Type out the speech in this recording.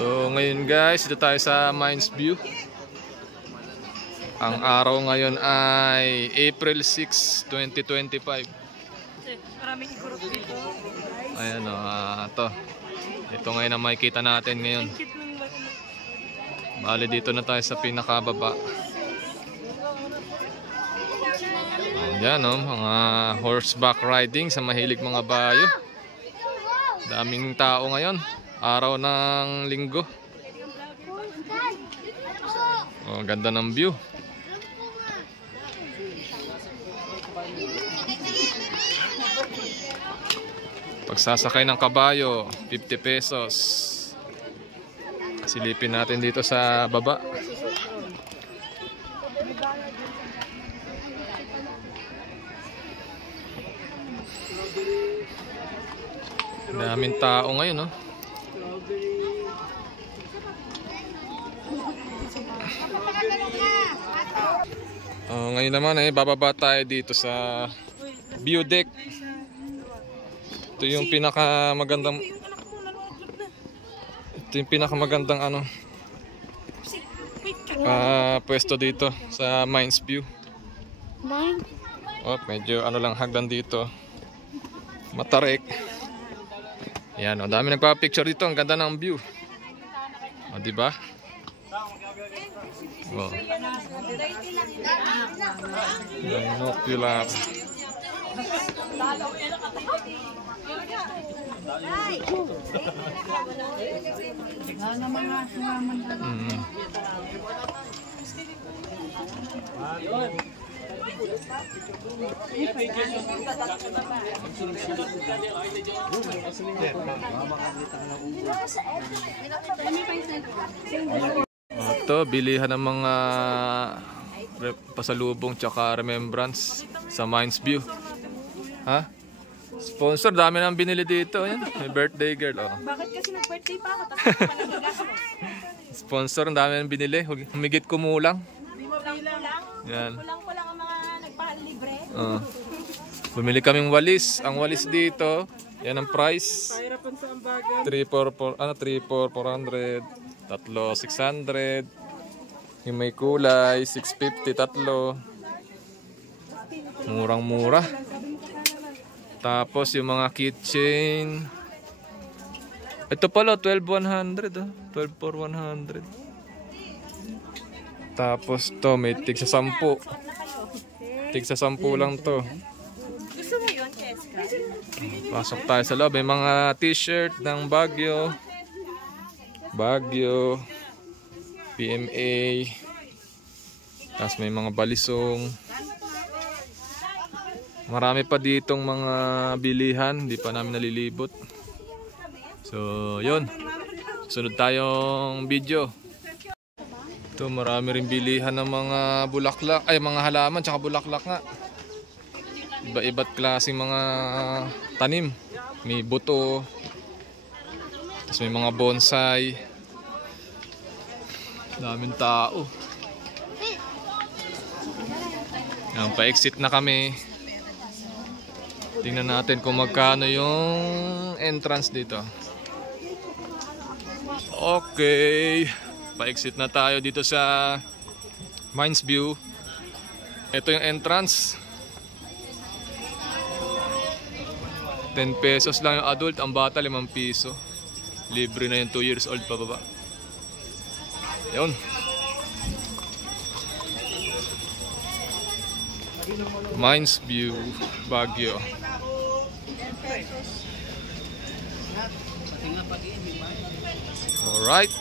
So ngayon guys, dito tayo sa Mines View. Ang araw ngayon ay April 6, 2025. Maraming igurot dito. Ayan o, ito ngayon ang makikita natin ngayon. Bali dito na tayo sa pinakababa. Ayan o, mga horseback riding sa mahilig mga bayo. Daming tao ngayon. Araw ng linggo. Oh, ganda ng view. Pagsasakay ng kabayo, 50 pesos. Silipin natin dito sa baba. Daming tao ngayon, no? Ngayon naman bababa tayo dito sa view deck. Ito yung pinakamagandang pwesto dito sa Mines View. Oh, medyo lang hagdan dito. Matarik. Yan, dami nagpa-picture dito. Ang ganda ng view. Di ba? Oh. Binocular. Ito, bilihan ng mga pasalubong tsaka remembrance sa Mines View. Ha? Sponsor, dami nang binili dito. Yan. May birthday girl. Oh. Bakit kasi nag-birthday pa ako? Sponsor, dami nang binili. Humigit kumulang. Yan. Kulang ang mga nagpahalibre. Bumili kaming walis. Ang walis dito, yan ang price. 3,400. Tatlo, 600. Yung may kulay, 650, tatlo. Murang-mura. Tapos yung mga keychain. Ito pala, 12,100. 12,400. Tapos to, may tig sa 10. Tig sa 10 lang to. Gusto mo yun, Cheska? Pasok tayo sa loob. May mga t-shirt ng Baguio. PMA. Tapos may mga balisong. Marami pa ditong mga bilihan. Hindi pa namin nalilibot. So, yun. Sunod tayong video. Ito, marami rin bilihan ng mga bulaklak. Ay, mga halaman tsaka bulaklak nga. Iba-iba't klaseng mga tanim. May buto. Tapos may mga bonsai. Daming tao. Yan, pa-exit na kami. Tingnan natin kung magkano yung entrance dito. Okay. Pa-exit na tayo dito sa Mines View. Ito yung entrance. 10 pesos lang yung adult. Ang bata 5 piso. Libre na yung 2 years old pababa. Yun. Mines View, Baguio. Alright.